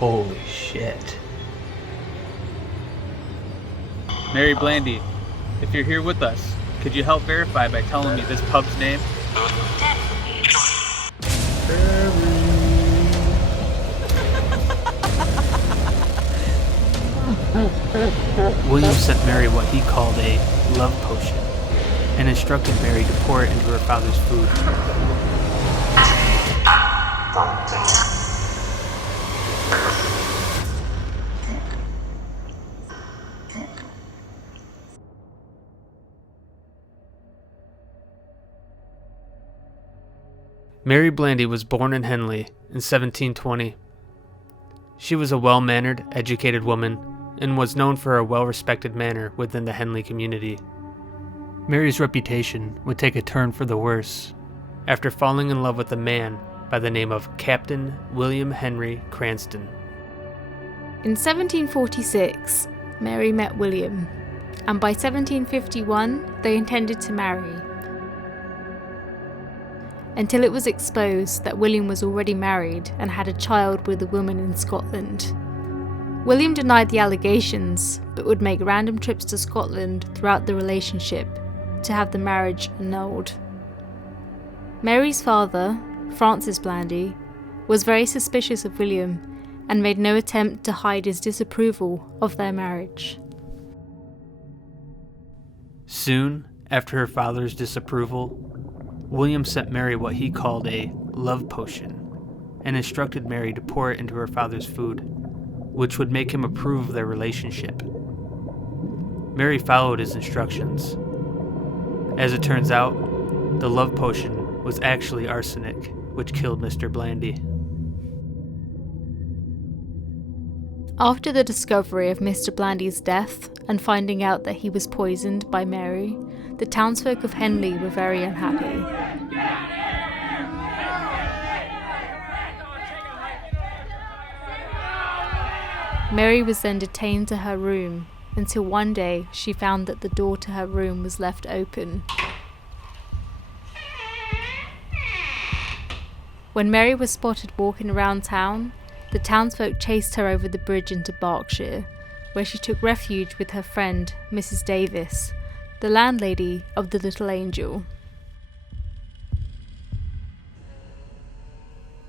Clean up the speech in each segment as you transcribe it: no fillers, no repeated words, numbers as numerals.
Holy shit. Mary Blandy, if you're here with us, could you help verify by telling me this pub's name? William sent Mary what he called a love potion and instructed Mary to pour it into her father's food. Mary Blandy was born in Henley in 1720. She was a well-mannered, educated woman and was known for her well-respected manner within the Henley community. Mary's reputation would take a turn for the worse after falling in love with a man by the name of Captain William Henry Cranston. In 1746, Mary met William, and by 1751 they intended to marry. Until it was exposed that William was already married and had a child with a woman in Scotland. William denied the allegations, but would make random trips to Scotland throughout the relationship to have the marriage annulled. Mary's father, Francis Blandy, was very suspicious of William and made no attempt to hide his disapproval of their marriage. Soon after her father's disapproval, William sent Mary what he called a love potion and instructed Mary to pour it into her father's food, which would make him approve of their relationship. Mary followed his instructions. As it turns out, the love potion was actually arsenic, which killed Mr. Blandy. After the discovery of Mr. Blandy's death and finding out that he was poisoned by Mary, the townsfolk of Henley were very unhappy. Mary was then detained to her room until one day she found that the door to her room was left open. When Mary was spotted walking around town, the townsfolk chased her over the bridge into Berkshire, where she took refuge with her friend, Mrs. Davis, the landlady of the Little Angel.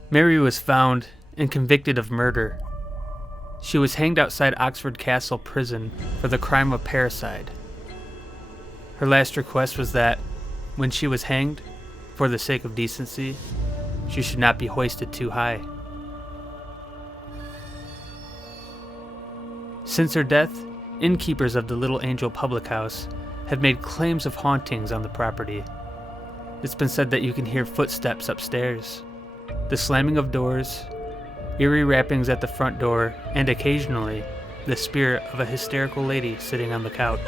Mary was found and convicted of murder. She was hanged outside Oxford Castle prison for the crime of parricide. Her last request was that, when she was hanged, for the sake of decency, she should not be hoisted too high. Since her death, innkeepers of the Little Angel public house have made claims of hauntings on the property. It's been said that you can hear footsteps upstairs, the slamming of doors, eerie rappings at the front door, and occasionally, the spirit of a hysterical lady sitting on the couch.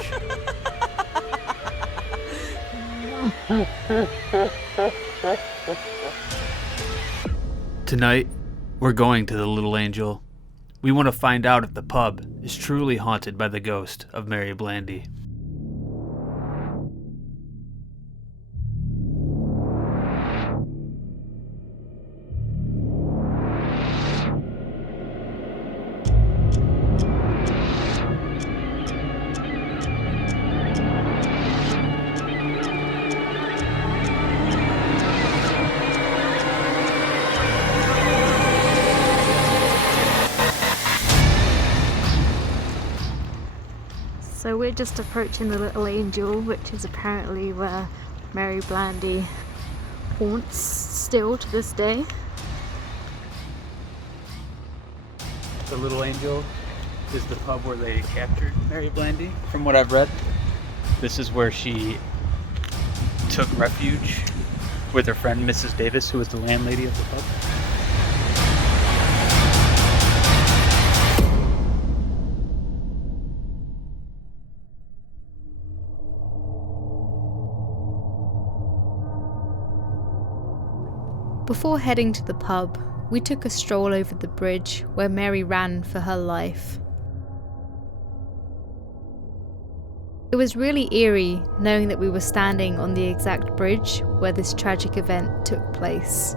Tonight, we're going to the Little Angel. We want to find out if the pub is truly haunted by the ghost of Mary Blandy. So we're just approaching the Little Angel, which is apparently where Mary Blandy haunts still to this day. The Little Angel is the pub where they captured Mary Blandy, from what I've read. This is where she took refuge with her friend Mrs. Davis, who was the landlady of the pub. Before heading to the pub, we took a stroll over the bridge where Mary ran for her life. It was really eerie knowing that we were standing on the exact bridge where this tragic event took place.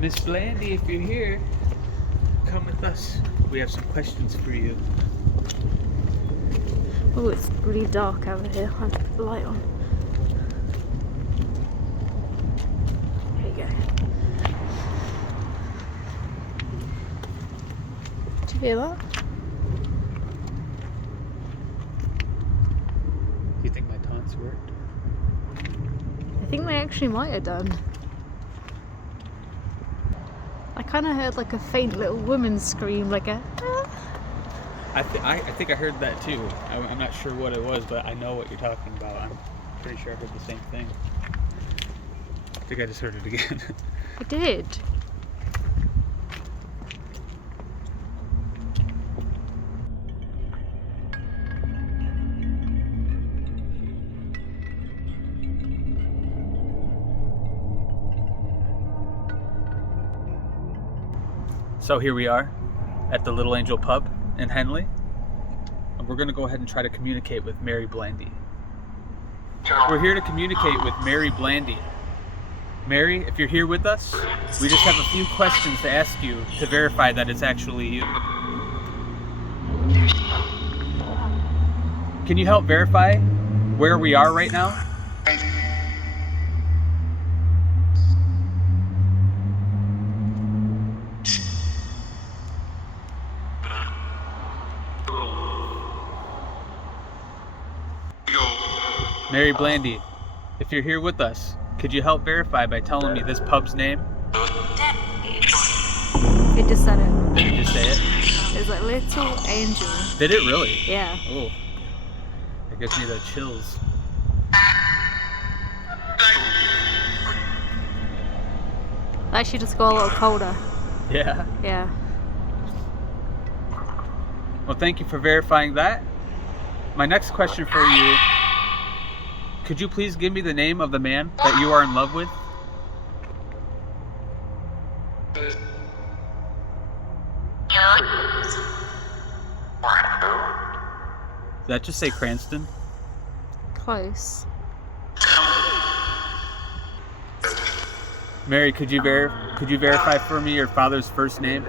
Miss Blandy, if you're here, come with us. We have some questions for you. Oh, it's really dark over here. I'll put the light on. There you go. Do you hear that? Do you think my taunts worked? I think they actually might have done. I kind of heard like a faint little woman scream, like a. I think I heard that too. I'm not sure what it was, but I know what you're talking about. I'm pretty sure I heard the same thing. I think I just heard it again. I did. So here we are at the Little Angel Pub in Henley. And we're going to go ahead and try to communicate with Mary Blandy. We're here to communicate with Mary Blandy. Mary, if you're here with us, we just have a few questions to ask you to verify that it's actually you. Can you help verify where we are right now? Mary Blandy, if you're here with us, could you help verify by telling me this pub's name? It just said it. Did it just say it? It's like Little Angel. Did it really? Yeah. Oh, that gives me the chills. Actually just got a little colder. Yeah. Yeah. Well, thank you for verifying that. My next question for you, could you please give me the name of the man that you are in love with? Did that just say Cranston? Close. Mary, could you verify for me your father's first name?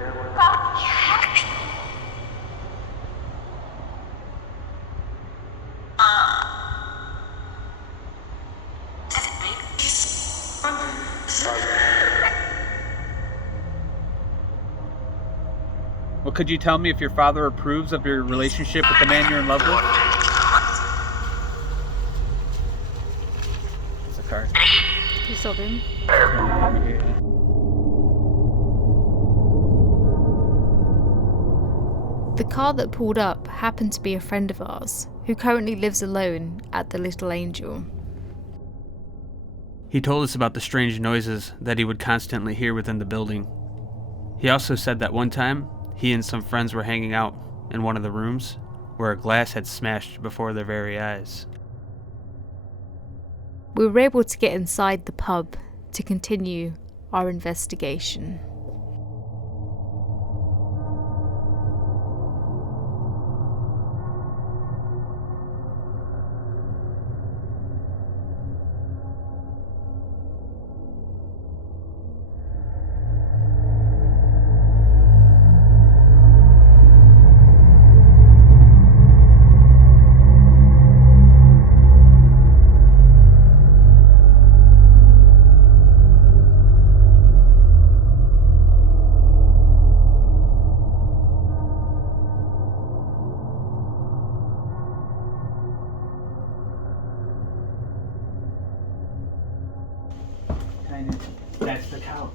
Well, could you tell me if your father approves of your relationship with the man you're in love with? There's a car. You saw him? The car that pulled up happened to be a friend of ours, who currently lives alone at the Little Angel. He told us about the strange noises that he would constantly hear within the building. He also said that one time, he and some friends were hanging out in one of the rooms where a glass had smashed before their very eyes. We were able to get inside the pub to continue our investigation. That's the couch.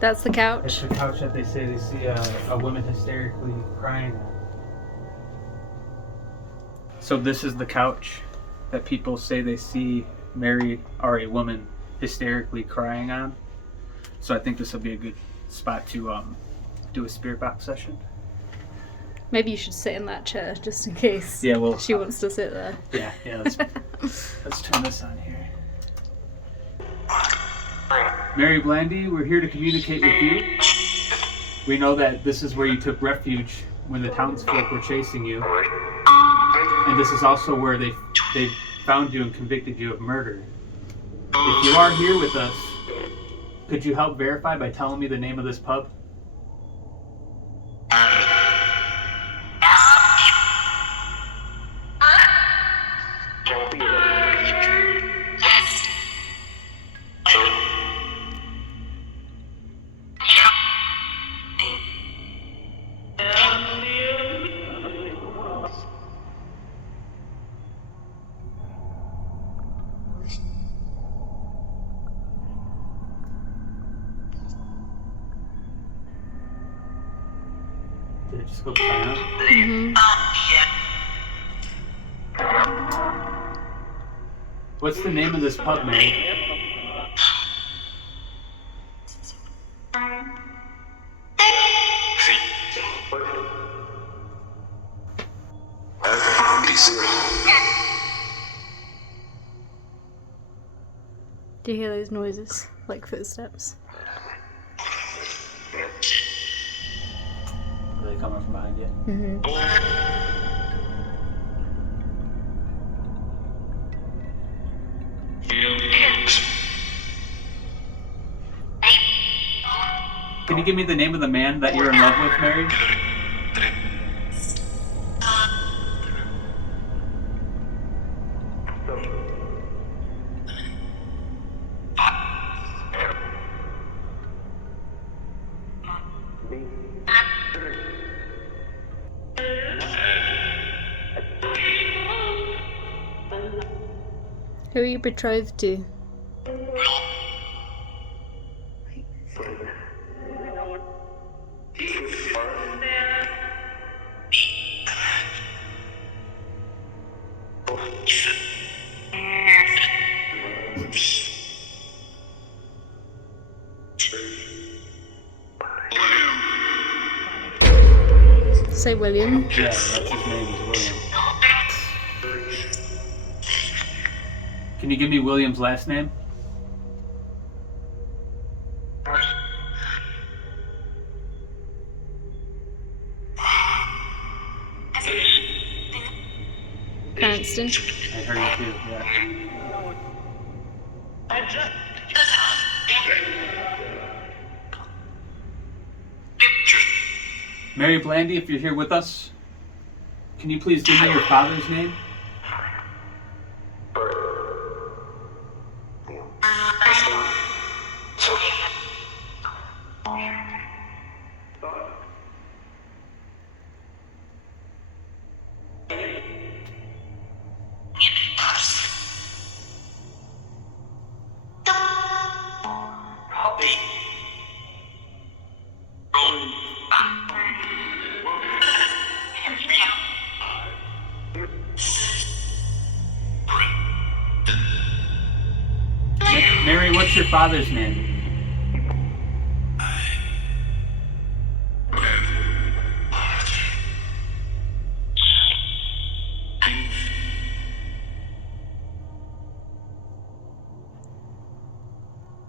That's the couch? That's the couch that they say they see a woman hysterically crying on. So this is the couch that people say they see Mary or a woman hysterically crying on. So I think this will be a good spot to do a spirit box session. Maybe you should sit in that chair just in case she wants to sit there. Yeah, let's turn this on here. Mary Blandy, we're here to communicate with you. We know that this is where you took refuge when the townsfolk were chasing you. And this is also where they found you and convicted you of murder. If you are here with us, Could you help verify by telling me the name of this pub? Did it just go silent? What's the name of this pub, Mary? Do you hear those noises? Like footsteps? Are they coming from behind you? Can you give me the name of the man that you're in love with, Mary? Who are you betrothed to? Say William. Yeah, that's his name, is William. Can you give me William's last name? Cranston. I heard it too, yeah. Mary Blandy, if you're here with us, can you please give me your father's name? Mary, what's your father's name?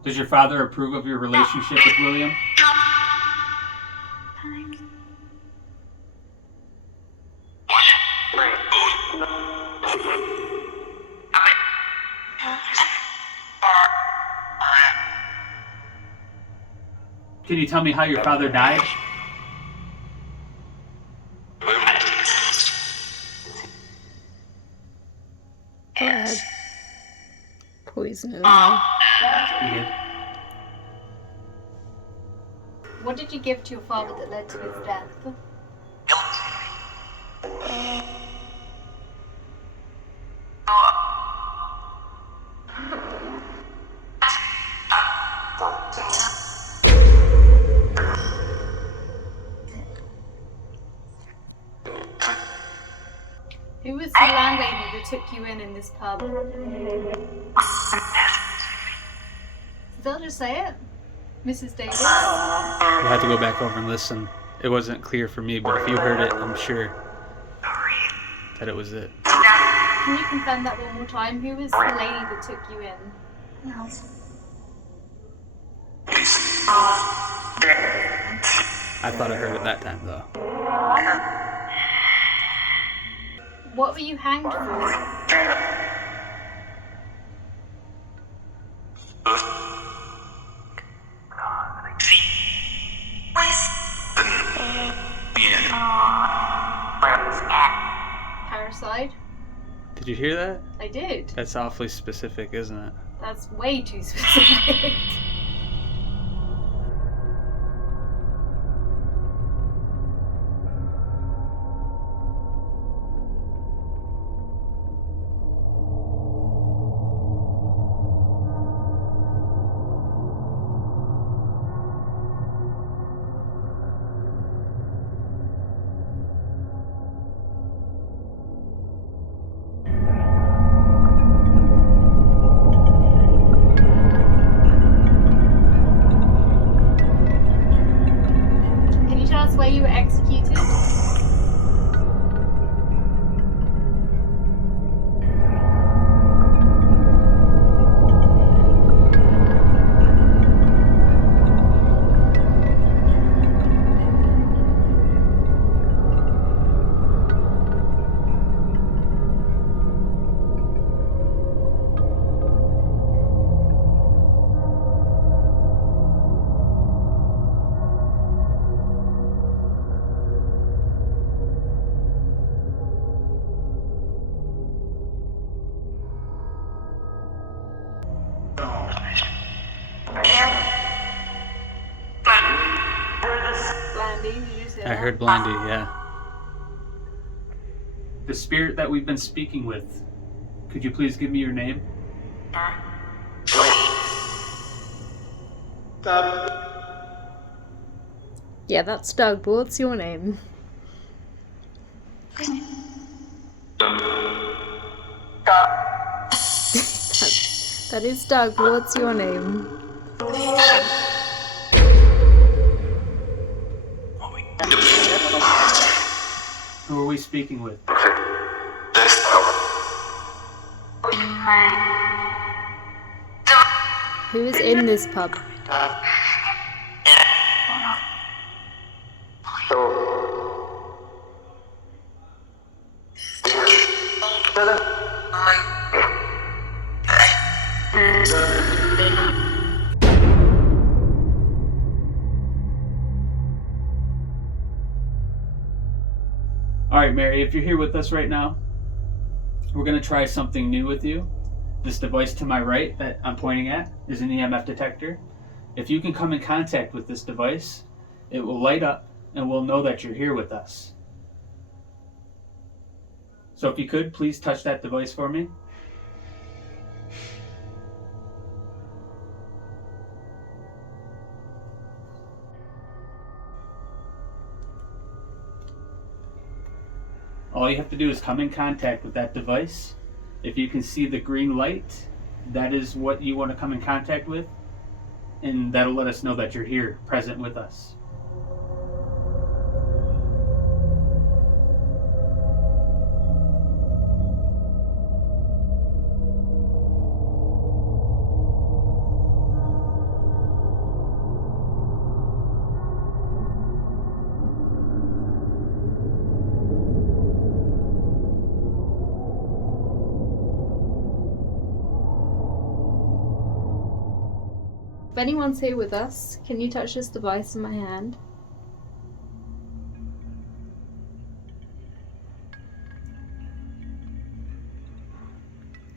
Does your father approve of your relationship with William? Can you tell me how your father died? Poison. He did. What did you give to your father that led to his death? Who was the landlady that took you in this pub? Did I just say it? Mrs. Davis? We'll have to go back over and listen. It wasn't clear for me, but if you heard it, I'm sure that it was it. Can you confirm that one more time? Who was the lady that took you in? I thought I heard it that time, though. What were you hanged for? side. Did you hear that? I did. That's awfully specific, isn't it? That's way too specific. Can you tell us where you were executed? Blandy, did you say I that? heard Blandy, yeah. The spirit that we've been speaking with, could you please give me your name? Yeah, that's Doug, but what's your name? That is Doug, but what's your name? Who are we speaking with? Who is in this pub? Alright, Mary, if you're here with us right now, we're going to try something new with you. This device to my right that I'm pointing at is an EMF detector. If you can come in contact with this device, it will light up and we'll know that you're here with us. So if you could, please touch that device for me. All you have to do is come in contact with that device. If you can see the green light, that is what you want to come in contact with, and that'll let us know that you're here, present with us. If anyone's here with us, can you touch this device in my hand?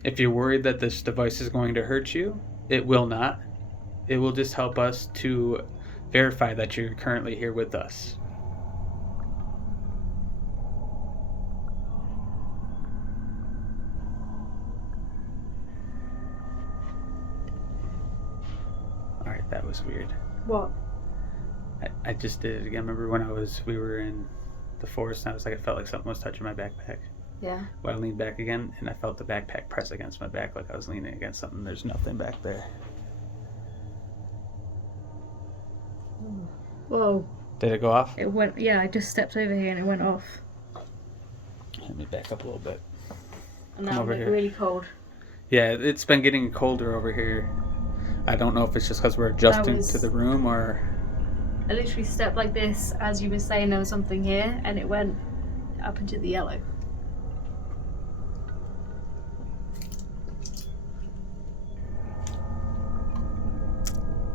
If you're worried that this device is going to hurt you, it will not. It will just help us to verify that you're currently here with us. Alright, that was weird. What? I just did it again. Remember when we were in the forest and I felt like something was touching my backpack? Yeah. Well, I leaned back again and I felt the backpack press against my back like I was leaning against something. There's nothing back there. Whoa. Did it go off? It went, yeah, I just stepped over here and it went off. Let me back up a little bit. And Come now over I'm here. really cold. Yeah, it's been getting colder over here. I don't know if it's just because we're adjusting was- to the room or... I literally stepped like this as you were saying there was something here and it went up into the yellow.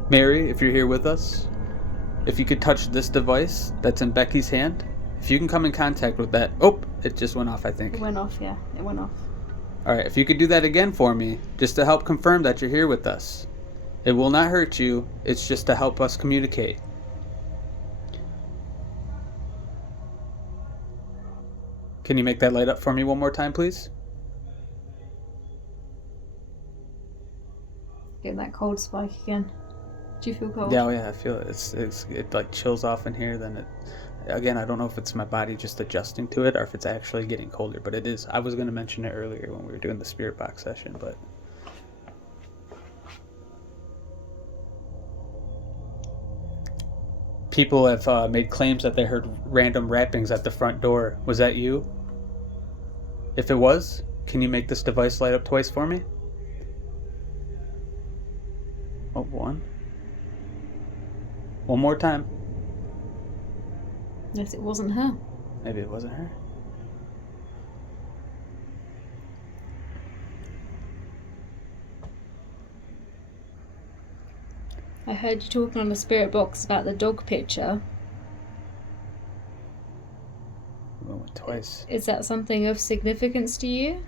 Mary, if you're here with us, if you could touch this device that's in Becky's hand, If you can come in contact with that... Oh, it just went off, I think. It went off, yeah. It went off. All right, if you could do that again for me, just to help confirm that you're here with us. It will not hurt you. It's just to help us communicate. Can you make that light up for me one more time, please? Getting that cold spike again. Do you feel cold? Yeah, oh yeah, I feel it. It like chills off in here. Then it, again, I don't know if it's my body just adjusting to it or if it's actually getting colder. But it is. I was going to mention it earlier when we were doing the spirit box session, but. People have made claims that they heard random rappings at the front door. Was that you? If it was, can you make this device light up twice for me? Oh, one. One more time. Yes, it wasn't her. Maybe it wasn't her. I heard you talking on the spirit box about the dog picture. We went twice. Is that something of significance to you?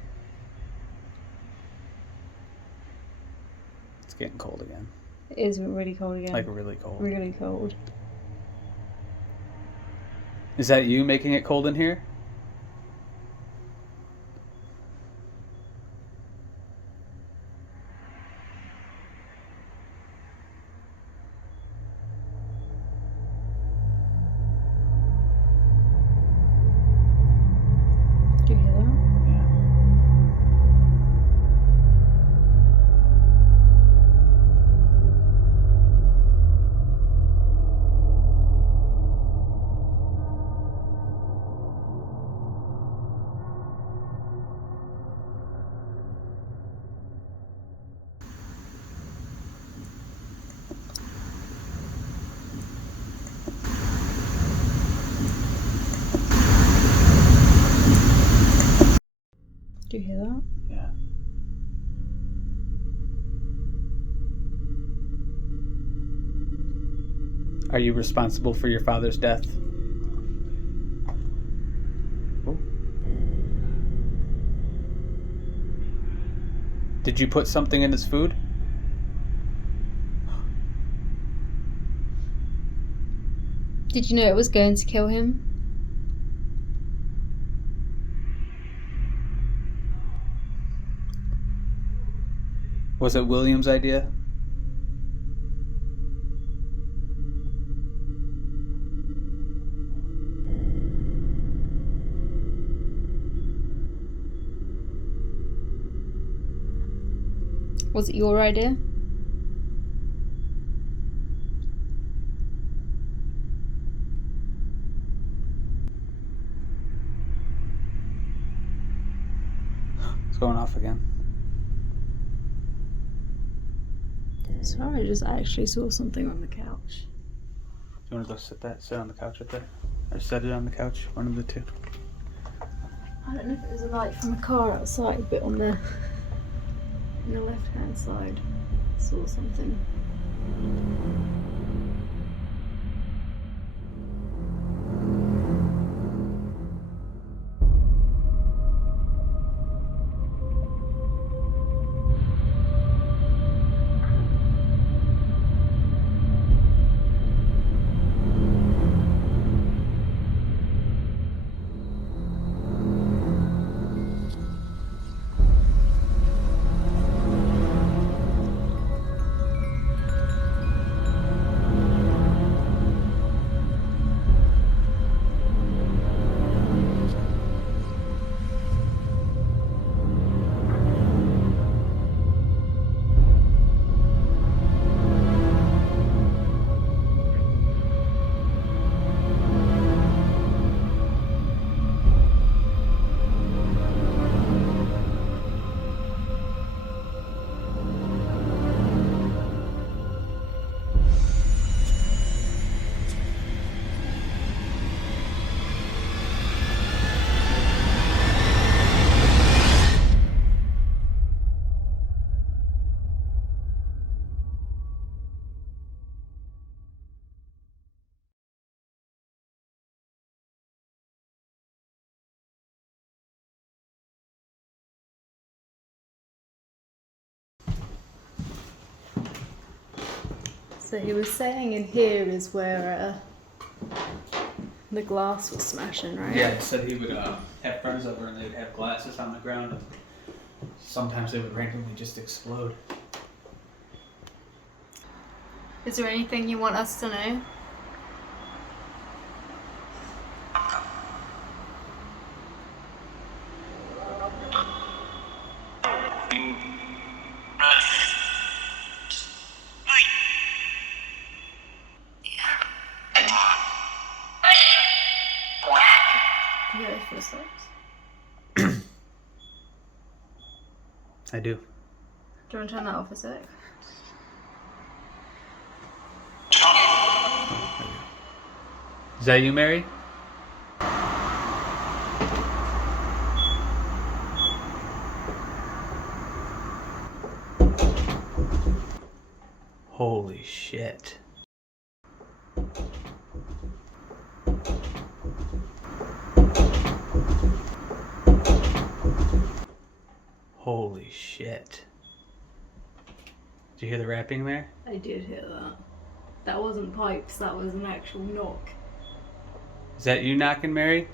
It's getting cold again. It is really cold again. Like really cold. Really cold. Is that you making it cold in here? Do you hear that? Do you hear that? Yeah. Are you responsible for your father's death? Oh. Did you put something in his food? Did you know it was going to kill him? Was it William's idea? Was it your idea? It's going off again. Sorry, I just actually saw something on the couch. Do you want to go sit on the couch right there? Or set it on the couch? One of the two. I don't know if it was a light from a car outside, but on the left hand side, I saw something. So he was saying in here is where the glass was smashing, right? Yeah, he said he would have friends over and they'd have glasses on the ground and sometimes they would randomly just explode. Is there anything you want us to know? Do you hear those footsteps? I do. Do you want to turn that off a sec? Is that you, Mary? Holy shit. Holy shit. Did you hear the rapping there? I did hear that. That wasn't pipes, that was an actual knock. Is that you knocking, Mary?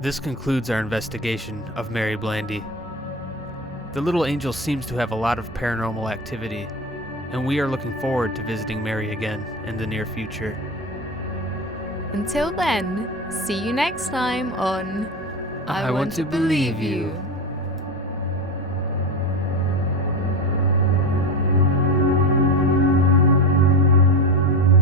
This concludes our investigation of Mary Blandy. The little angel seems to have a lot of paranormal activity, and we are looking forward to visiting Mary again in the near future. Until then, see you next time on I Want to Believe You.